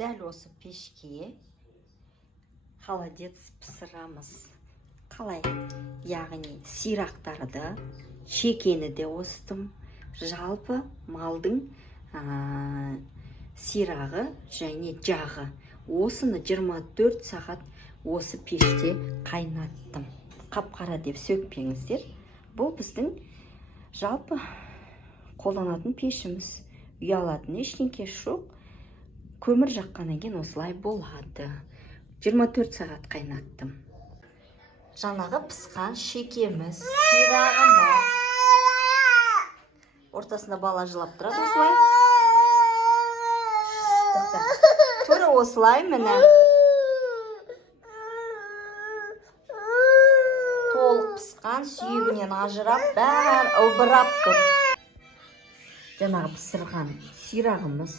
Дәл осы пешке холодец пісірамыз. Қалай? Яғни сирақтарды, шекені де остым. Жалпы малдың сирағы және жағы. Осыны 24 сағат осы пеште қайнаттым. Қап-қара деп сөкпеңіздер. Бұл біздің жалпы қолданатын пешіміз. Ұялатын ештеңке жоқ. Көмір жаққаннан кейін осылай болады. 24 сағат қайнаттым. Жаңағы пысқан шекеміз, сирағымыз. Ортасында бала жылап тұрады осылай. Тура осылай міне. Толық пысқан, сүйегінен ажырап, бәрі ылбырап тұр. Жаңағы пісірған сирағымыз,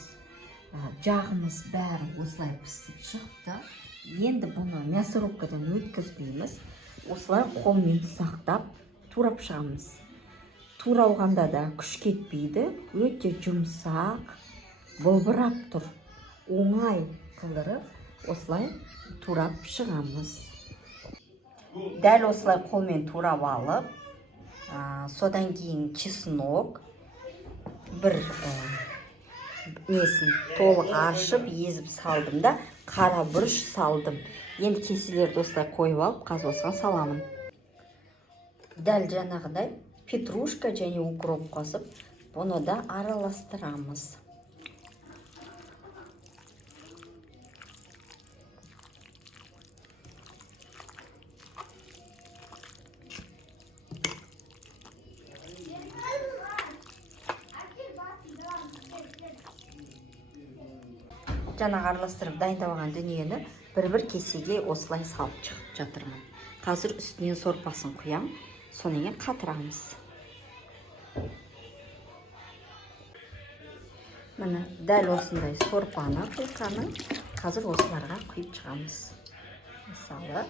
жағымыз бәрі осылай пісіп шықты. Енді бұны мясорубкадан өткізбейміз. Осылай қолмен сақтап турап шығамыз. Турауғанда да күш кетпейді. Өте жұмсақ, былбырап тұр. Оңай қылдырып, осылай турап шығамыз. Дәл осылай қолмен турап алып, содан кейін чеснок, бір несін толық аршып, езіп салдым да, қара бұрыш салдым. Енді кеселерді осылай қойып алып, қазбасқан саламын. Дәл жаңағыдай петрушка және укроп қосып, бұны да араластырамыз. Жаңағы араластырып дайындалған дүниені бір-бір кесеге осылай салып шығып жатырмын. Қазір үстінен сорпасын құям, сонымен қатырамыз. Міне, дәл осындай сорпаны құйқаны қазір осыларға құйып шығамыз. Мысалы,